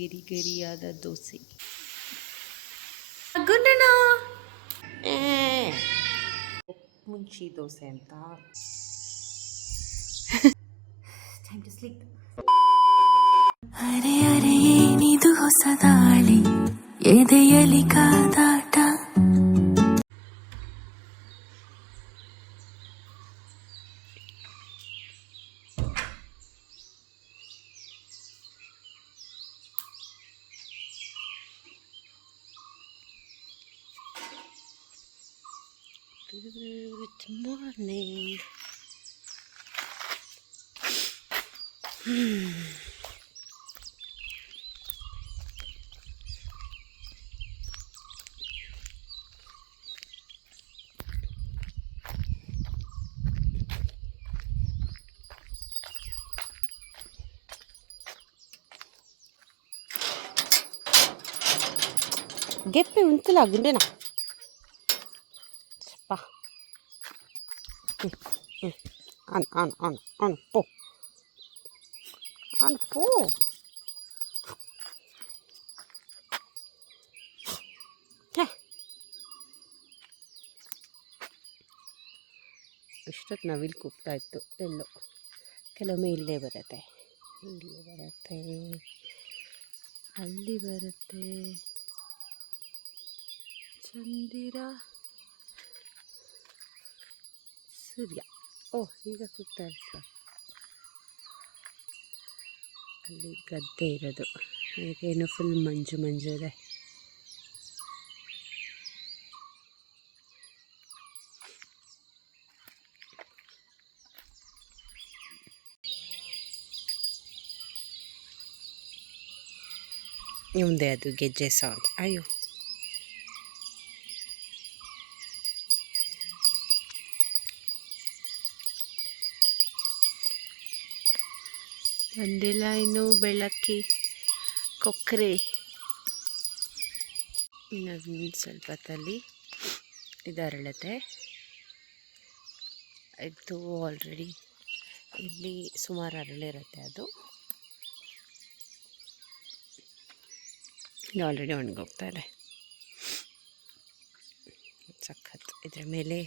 ಗರಿ ಗರಿಯಾದ ದೋಸೆ. ಗುಂಡಣ್ಣ ಮುಂಚಿ ದೋಸೆ ಅಂತ. Time to sleep. ಅರೆ ಅರೆ ಏನಿದು ಹೊಸ ದಾಳಿ, ಎದೆಯಲಿ ಕಾದಾಟ. Good morning. ಗೆಪ್ಪೆ ಉಂಟಲ್ಲ ಗುಂಡೇನ ಪಾ. ಆನ್ ಪೋ ಆನ್ ಪೋ. ಇಷ್ಟೊತ್ತು ನಾವಿಲ್ಲಿ ಕೂಗ್ತಾ ಇತ್ತು. ಎಲ್ಲೋ ಕೆಲವೊಮ್ಮೆ ಇಲ್ಲೇ ಬರುತ್ತೆ, ಇಲ್ಲಿ ಬರುತ್ತೆ, ಅಲ್ಲಿ ಬರುತ್ತೆ. ಚಂದಿರ ಸೂರ್ಯ. ಈಗ ಕೂಗ್ತಾ ಇರ್ತ. ಅಲ್ಲಿ ಗದ್ದೆ ಇರೋದು, ಈಗೇನು ಫುಲ್ ಮಂಜು ಮಂಜು ಇದೆ. ಮುಂದೆ ಅದು ಗೆಜ್ಜೆ ಸಾಂಗ್. ಅಯ್ಯೋ ಬಂದಿಲ್ಲ ಇನ್ನು ಬೆಳಕಿ ಕೊಕ್ಕರೆ. ಇನ್ನೊಂದು ಸ್ವಲ್ಪ ಹೊತ್ತಲ್ಲಿ ಇದು ಅರಳುತ್ತೆ. ಇದು ಆಲ್ರೆಡಿ ಇಲ್ಲಿ ಸುಮಾರು ಅರಳಿರುತ್ತೆ. ಅದು ಇದು ಆಲ್ರೆಡಿ ಒಣಗೋಗ್ತಾ ಇದೆ. ಸಖತ್. ಇದರ ಮೇಲೆ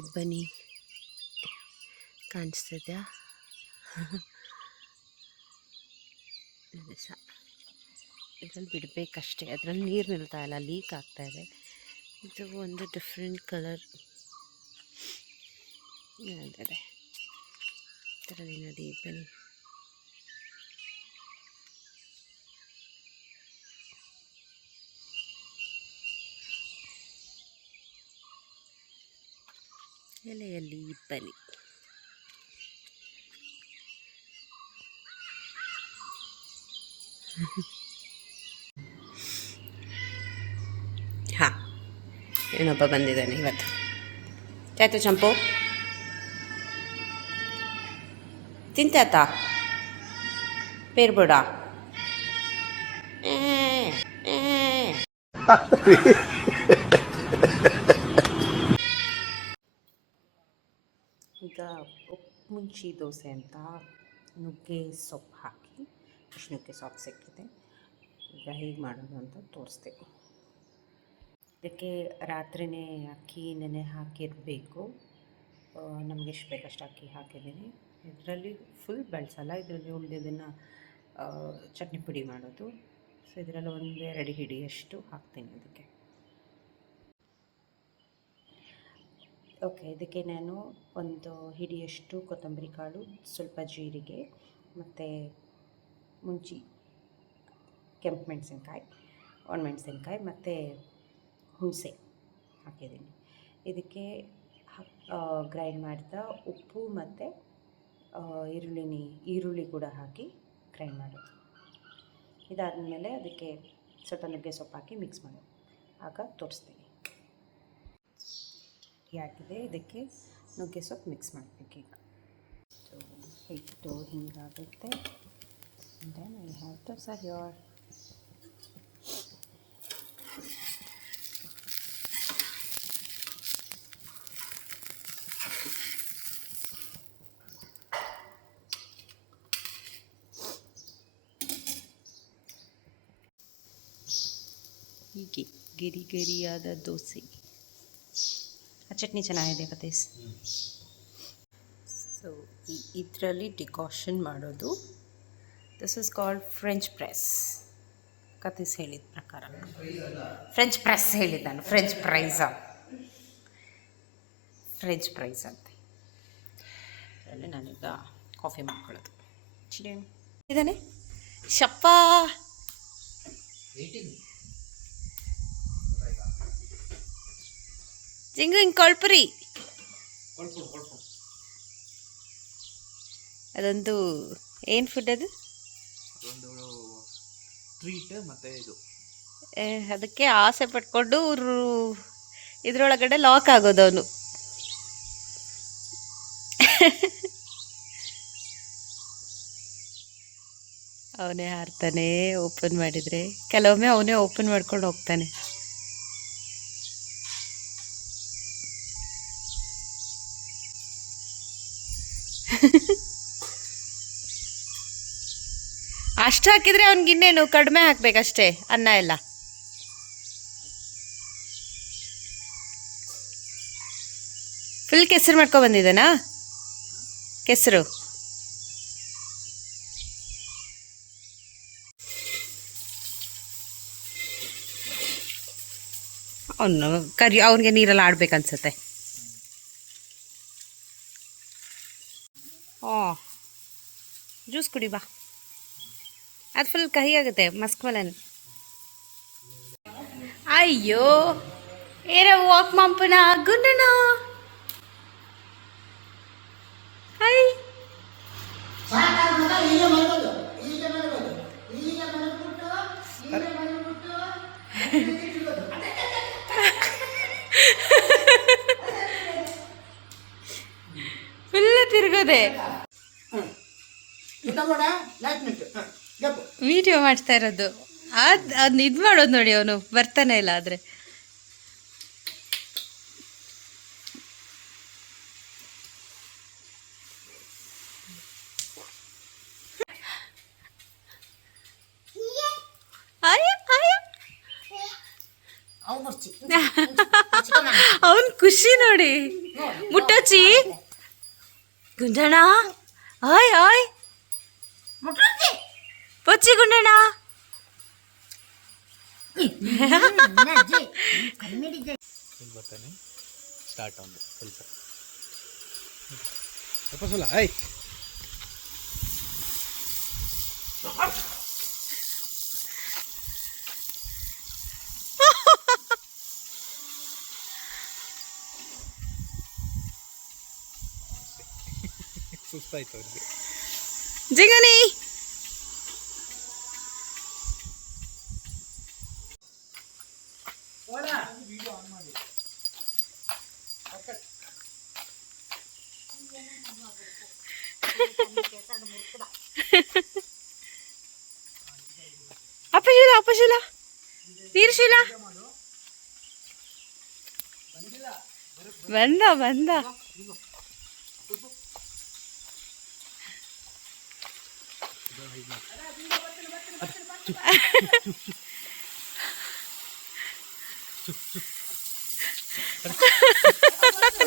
ಇಬ್ಬನಿ ಕಾಣಿಸ್ತಿದ್ಯಾ? ಇದರಲ್ಲಿ ಬಿಡಬೇಕಷ್ಟೇ. ಅದರಲ್ಲಿ ನೀರು ನಿಲ್ತಾ ಇಲ್ಲ, ಲೀಕ್ ಆಗ್ತಾ ಇದೆ. ಇದು ಒಂದು ಡಿಫ್ರೆಂಟ್ ಕಲರ್ ಇದೆ. ಇದರಲ್ಲಿ ನೋಡಿ ಇಬ್ಬನಿ. ಎಲೆಯಲ್ಲಿ ಇಬ್ಬನಿ. ಹಾಂ, ಏನೊಬ್ಬ ಬಂದಿದ್ದಾನೆ ಇವತ್ತು. ಚಾಯ್ತು ಚಂಪು ತಿಂತಾತ ಪೇರ್ಬೇಡ. ಈಗ ಮುಂಚಿ ದೋಸೆ ಅಂತ ನುಗ್ಗೆ ಸೊಪ್ಪು ಹಾಕಿ, ನುಗ್ಗೆ ಸೊಪ್ಪು ಸಿಕ್ಕಿದೆ. ಈಗ ಹೇಗೆ ಮಾಡೋದು ಅಂತ ತೋರಿಸ್ತೀನಿ. ಇದಕ್ಕೆ ರಾತ್ರಿಯೇ ಅಕ್ಕಿ ನೆನೆ ಹಾಕಿರಬೇಕು. ನಮಗೆ ಎಷ್ಟು ಬೇಕಷ್ಟು ಅಕ್ಕಿ ಹಾಕಿದ್ದೀನಿ. ಇದರಲ್ಲಿ ಫುಲ್ ಬಳಸಲ್ಲ, ಇದರಲ್ಲಿ ಉಳಿದಿದ್ದನ್ನು ಚಟ್ನಿ ಪುಡಿ ಮಾಡೋದು. ಸೊ ಇದರಲ್ಲಿ 1-2 ಹಿಡಿಯಷ್ಟು ಹಾಕ್ತೀನಿ ಇದಕ್ಕೆ. ಓಕೆ, ಇದಕ್ಕೆ ನಾನು 1 ಹಿಡಿಯಷ್ಟು ಕೊತ್ತಂಬರಿ ಕಾಳು, ಸ್ವಲ್ಪ ಜೀರಿಗೆ ಮತ್ತು ಮುಂಚಿ, ಕೆಂಪು ಮೆಣಸಿನ್ಕಾಯಿ, ಒಣಮೆಣಸಿನ್ಕಾಯಿ ಮತ್ತು ಹುಣಸೆ ಹಾಕಿದ್ದೀನಿ. ಇದಕ್ಕೆ ಗ್ರೈಂಡ್ ಮಾಡಿದ ಉಪ್ಪು ಮತ್ತು ಈರುಳ್ಳಿ ಕೂಡ ಹಾಕಿ ಗ್ರೈಂಡ್ ಮಾಡೋದು. ಇದಾದಮೇಲೆ ಅದಕ್ಕೆ ಸ್ವಲ್ಪ ನುಗ್ಗೆ ಸೊಪ್ಪು ಹಾಕಿ ಮಿಕ್ಸ್ ಮಾಡೋದು. ಆಗ ತೋರಿಸ್ತೀನಿ. ಯಾಕಿದೆ ಇದಕ್ಕೆ ನುಗ್ಗೆ ಸೊಪ್ಪು ಮಿಕ್ಸ್ ಮಾಡಬೇಕೀಗ. ಹಿಟ್ಟು ಹಿಂಗಾಗುತ್ತೆ. Then I have to serve. ಹೀಗೆ ಗಿರಿ ಗಿರಿಯಾದ ದೋಸೆ. ಆ ಚಟ್ನಿ ಚೆನ್ನಾಗಿದೆ ಕತೀಸ್. ಸೊ ಇದರಲ್ಲಿ ಡಿಕಾಷನ್ ಮಾಡೋದು. This is called French press. Kathees ಹೇಳಿದ ಪ್ರಕಾರ ಫ್ರೆಂಚ್ ಪ್ರೆಸ್ ಹೇಳಿದ್ದು ನಾನು. ಫ್ರೆಂಚ್ ಪ್ರೈಸ್ ಅಂತೆ. ಅದರಲ್ಲಿ ನಾನೀಗ ಕಾಫಿ ಮಾಡ್ಕೊಳ್ಳೋದು. ಇದಾನೆ ಶಪ್ಪ ಜಿಂಗು ಹಿಂಗೆ ಕೊಳ್ಪುರಿ. ಅದೊಂದು ಏನು ಫುಡ್ ಅದು? ಟ್ರೀಟ್ ಮತ್ತೆ ಇದು ಅದಕ್ಕೆ ಆಸೆ ಪಟ್ಕೊಂಡು ಇದ್ರೊಳಗಡೆ ಲಾಕ್ ಆಗೋದು ಅವನು. ಅವನೇ ಹಾರ್ತಾನೆ ಓಪನ್ ಮಾಡಿದರೆ. ಕೆಲವೊಮ್ಮೆ ಅವನೇ ಓಪನ್ ಮಾಡ್ಕೊಂಡು ಹೋಗ್ತಾನೆ. ಅಷ್ಟು ಹಾಕಿದರೆ ಅವ್ನಿಗಿನ್ನೇನು ಕಡಿಮೆ ಹಾಕ್ಬೇಕಷ್ಟೇ ಅನ್ನ ಎಲ್ಲ. ಫುಲ್ ಕೆಸರು ಮಾಡ್ಕೊ ಬಂದಿದ್ದಾನಾ? ಕೆಸರು ಅವನು ಅವನಿಗೆ ನೀರಲ್ಲಿ ಆಡ್ಬೇಕನ್ಸತ್ತೆ. ಜ್ಯೂಸ್ ಕುಡಿ ಬಾ. ಅದು ಫುಲ್ ಕಹಿ ಆಗುತ್ತೆ ಮಸ್ಕ್ಮಲನ್. ಅಯ್ಯೋ ಏರ ವಾಕ್ ಮಂಪನ ಗುಂಡನ. ಹಾಯ್ ಫುಲ್ ತಿರ್ಗೋದೆ. ವಿಡಿಯೋ ಮಾಡ್ತಾ ಇರೋದು. ಅದನ್ನ ಇದು ಮಾಡೋದು ನೋಡಿ. ಅವನು ಬರ್ತಾನೆ ಇಲ್ಲ ಆದರೆ. ಅವನ್ ಖುಷಿ ನೋಡಿ. ಮುಟ್ಟೋಚಿ ಗುಂಡಣ್ಣ. ಆಯ್ ಆಯ್ ಪೊಚ್ಚಿ ಗುಂಡಣ್ಣ. ಬರ್ತಾನೆ ಸ್ಟಾರ್ಟ್ ಒಂದು ಕೆಲಸ. ತಪಸಲ್ಲ ಐ ಸುಸ್ತಾಯ್ತು ಅವ್ರಿಗೆ. ಜಿಂಗನಿ ಅಪ್ಪಶಿಲ ತೀರ್ಶಿಲ ಬಂದ.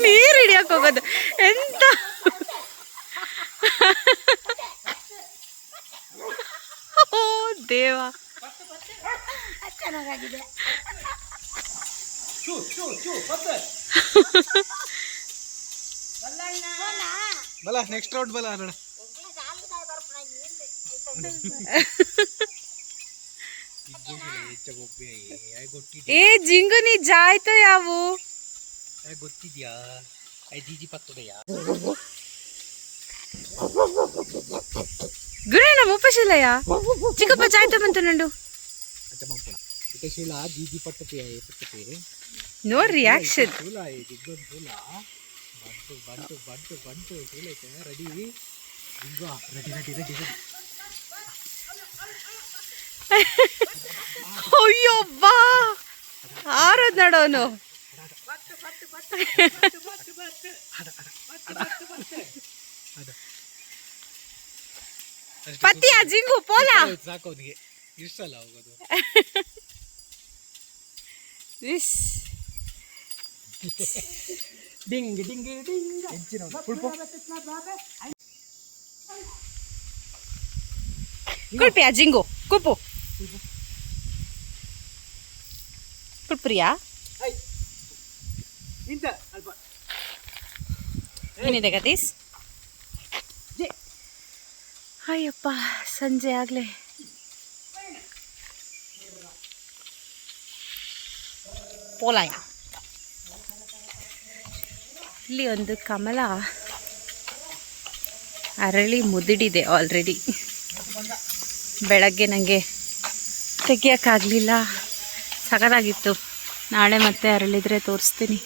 ನೀರು ಹಿಡಿಯಕ್ಕೆ ಹೋಗೋದು ಎಂತ. ಓ ದೇವ ಚೆನ್ನಾಗಿದೆ. ಬಲ ನೆಕ್ಸ್ಟ್ ರೌಂಡ್ ಬಲ ನೋಡ. ಏ ಜಿಂಗುನಿ ಜಾಯ್ತು ಯಾವು ಗೊತ್ತಿದ್ಯಾ? ಜೀಜಿ ಪತ್ತೋದಯ್ಯ ಗುರೇನ ಮುಪ್ಪಶಿಲಯ ಚಿಕ್ಕಪ್ಪ ಜಾಯ್ತು ಬಂತು ನಂಡು. ಅಚ್ಚಮಂಪುಣ ಇಟಶೀಲ ಜೀಜಿ ಪಟ್ಟತೆ ನೋ ರಿಯಾಕ್ಷನ್. ದಿಗ್ಗೊಂದು ಸೂಲ ಬಂಟು ಸೂಲೈತೆ ರೆಡಿ. ರೆಡಿ ಅಯ್ಯೋ ಬಾ ಆರೋದ್ ನೋಡೋನು. ಪತಿಯ ಜಿಂಗು ಪೋಲ ಸಾಕು ಅವನಿಗೆ ಇಷ್ಟಲ್ಲ ಹೋಗೋದು. ಇಸ್ ಡಿಂಗ್ ಡಿಂಗ್ ಡಿಂಗ್ ಹೆಂಚಿನ ಪುಳ್ಪು ಕುಳ್ಪಿಯಾ ಜಿಂಗು ಕುಪ್ಪು ಕುಳ್ಪ್ರಿಯಾ ಇಂತ ಅಲ್ಪ ಏನಿದೆ ಗತೀಸ್ ಅಯ್ಯಪ್ಪ ಸಂಜೆ ಆಗಲೇ ಪೋಲಾಯ ಇಲ್ಲಿ ಒಂದು ಕಮಲ ಅರಳಿ ಮುದಿಡಿದೆ ಆಲ್ರೆಡಿ. ಬೆಳಗ್ಗೆ ನನಗೆ ತೆಗಿಯೋಕ್ಕಾಗಲಿಲ್ಲ, ಸಗದಾಗಿತ್ತು. ನಾಳೆ ಮತ್ತೆ ಅರಳಿದ್ರೆ ತೋರಿಸ್ತೀನಿ.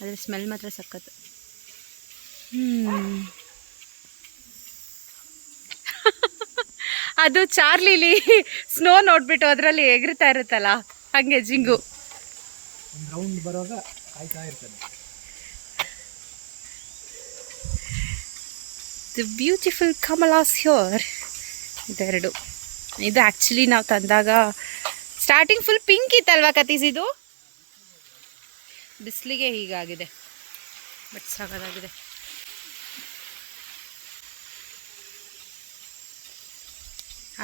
ಅದ್ರ ಸ್ಮೆಲ್ ಮಾತ್ರ ಸಖತ್ತು. ಅದು ಚಾರ್ಲಿಲಿ ಸ್ನೋ ನೋಡ್ಬಿಟ್ಟು ಅದರಲ್ಲಿ ಎಗರ್ತಾ ಇರುತ್ತಲ್ಲ, ಹಂಗೆ ಜಿಂಗು. ಒಂದು ರೌಂಡ್ ಬರುವಾಗ ಕಾಯ್ತಾ ಇರ್ತಾನೆ. ದಿ ಬ್ಯೂಟಿಫುಲ್ ಕಮಲಾಸ್ ಹಿಯರ್. ಇದೆರಡು. ಇದು ಆ್ಯಕ್ಚುಲಿ ನಾವು ತಂದಾಗ ಸ್ಟಾರ್ಟಿಂಗ್ ಫುಲ್ ಪಿಂಕ್ ಇತ್ತಲ್ವಾ ಕತೀಸ್? ಇದು ಬಿಸಿಲಿಗೆ ಹೀಗಾಗಿದೆ, ಬಟ್ ಸಾಕಾಗಿದೆ.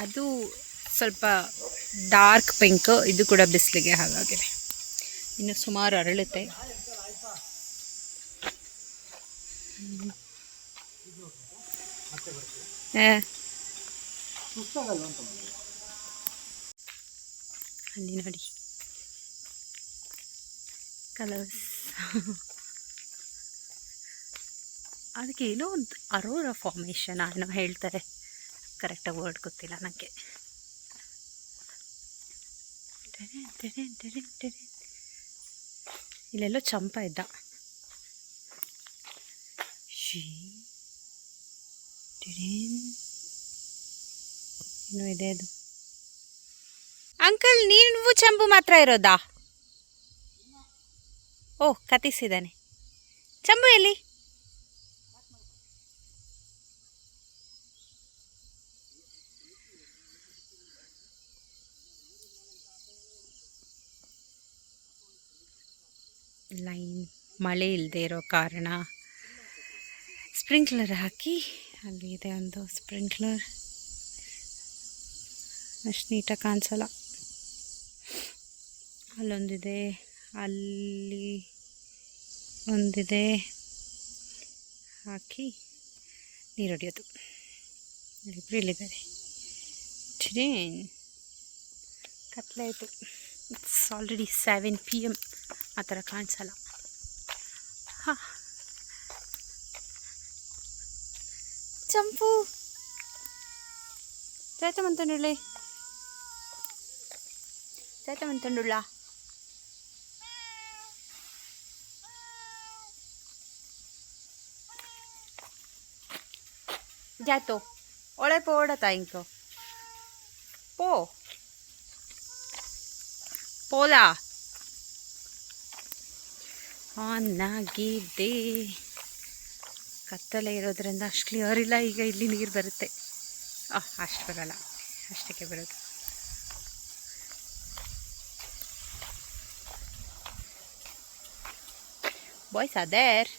ಅದು ಸ್ವಲ್ಪ ಡಾರ್ಕ್ ಪಿಂಕ್, ಇದು ಕೂಡ ಬಿಸಿಲಿಗೆ ಹಾಗಾಗಿದೆ. ಇನ್ನು ಸುಮಾರು ಅರಳುತ್ತೆ. ಅಲ್ಲಿ ನೋಡಿ ಕಲರ್ಸ್. ಅದಕ್ಕೆ ಏನೋ ಒಂದು ಅರೋರಾ ಫಾರ್ಮೇಷನ್ ಏನೋ ಹೇಳ್ತಾರೆ, ಕರೆಕ್ಟಾಗಿ ವರ್ಡ್ ಗೊತ್ತಿಲ್ಲ ನನಗೆ. ಇಲ್ಲೆಲ್ಲೋ ಚಂಪ ಇದ್ದ. ಇನ್ನೂ ಇದೆ ಅದು. ಅಂಕಲ್, ನೀವು ಚಂಪು ಮಾತ್ರ ಇರೋದಾ? ಓಹ್, ಕತಿಸಿದ್ದಾನೆ. ಚಂಬು ಎಲ್ಲಿ? ಲೈನ್ ಮಳೆ ಇಲ್ಲದೆ ಇರೋ ಕಾರಣ ಸ್ಪ್ರಿಂಕ್ಲರ್ ಹಾಕಿ, ಅಲ್ಲಿ ಇದೆ ಒಂದು ಸ್ಪ್ರಿಂಕ್ಲರ್. ಅಷ್ಟು ನೀಟಾಗಿ ಕಾಣಿಸಲ್ಲ. ಅಲ್ಲೊಂದಿದೆ, ಅಲ್ಲಿ ಒಂದಿದೆ. ಹಾಕಿ ನೀರು ಹೊಡೆಯೋದು. ಇಬ್ಬರು ಇಲ್ಲಿದ್ದಾರೆ. ಟ್ರೇನ್ ಕತ್ಲಾಯಿತು. It's already 7 PM. ಆ ಥರ ಕಾಣಿಸಲ್ಲ. ಹಾಂ, ಚಂಪು ಚೈತಮಂತಂಡುಳ್ಳಿ, ಚೈತಮಂತಂಡುಳ್ಳ. ಜಾತೋ ಒಳೆ ಪೋಡತಾ ಇಂಕೋ ಪೋಲಾ ಆನಾಗಿದೆ. ಕತ್ತಲೆ ಇರೋದ್ರಿಂದ ಅಷ್ಟು ಕ್ಲಿಯರ್ ಇಲ್ಲ. ಈಗ ಇಲ್ಲಿ ನೀರು ಬರುತ್ತೆ. ಅಷ್ಟು ಬರಲ್ಲ, ಅಷ್ಟಕ್ಕೆ ಬರೋದು. ಬಾಯ್ಸ್ ಅದೇರ್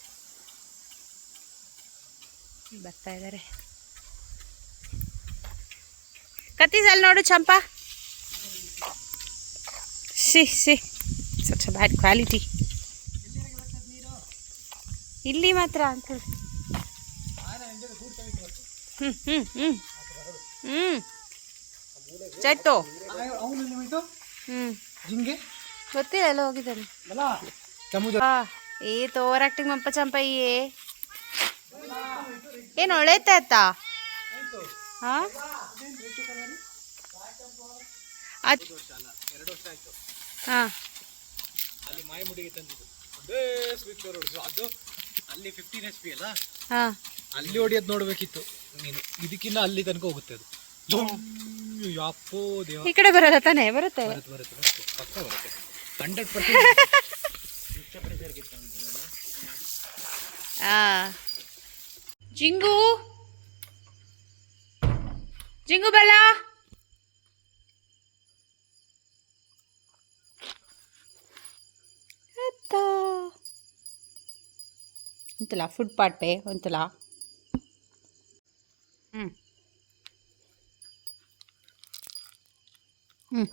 ಬರ್ತಾ ಇದ್ದಾರೆ. ಕತ್ತೀಸಲ್ಲಿ ನೋಡು ಚಂಪಾ. See such bad quality. ಇಲ್ಲಿ ಮಾತ್ರ ಅಂಕಲ್. ಚೈತೋ ಗೊತ್ತಿಲ್ಲ, ಎಲ್ಲ ಹೋಗಿದ್ದಾನೆ. ಏ ತೋರ್ ಆಕ್ಟಿಂಗ್ ಮಪ್ಪ ಚಂಪ ಏನು ಒಳ್ಳೆತ ಹಾಂ ಹಾಂ ಅಲ್ಲಿ ಮಾಯಮುಡಿಗೆ ತಂದಿದ್ದು ಅದು ಅಲ್ಲಿ 15 HP ಅಲ್ಲ, ಹಾಂ ಅಲ್ಲಿ ಹೊಡಿಯೋದು ನೋಡ್ಬೇಕಿತ್ತು ನೀನು. ಇದಕ್ಕಿನ್ನ ಅಲ್ಲಿ ತನಕ ಹೋಗುತ್ತೆ ಅದು. ಯಾಪೋ ದೇವ, ಈ ಕಡೆ ಬರಲ್ಲ ತಾನೇ? ಬರುತ್ತೆ ಬರುತ್ತೆ ಪಕ್ಕ ಬರುತ್ತೆ 100%. ಜಿಂಗು ಜಿಂಗು ಬೆಲ್ಲ ಅಂತಲ್ಲ ಫುಡ್ ಪಾರ್ಟ್ ಪೇ ಅಂತಲ್ಲ ಹ್ಞೂ ಹ್ಞೂ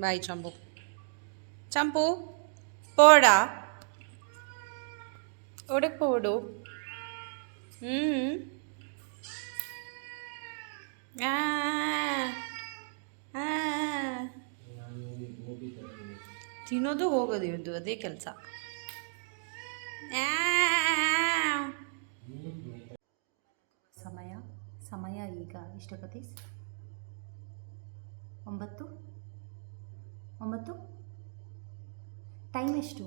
ಬಾಯ್ ಚಂಪು ಚಂಪು പോടാ എവിടെ പോടൂ ആ ಆ. ತಿನ್ನೋದು ಹೋಗೋದು ಇದ್ದು ಅದೇ ಕೆಲಸ ಸಮಯ ಸಮಯ ಈಗ ಎಷ್ಟು ಕತೀಸ್ 9 ಟೈಮ್ ಎಷ್ಟು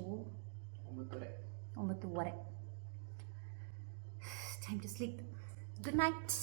9:30 time to sleep good night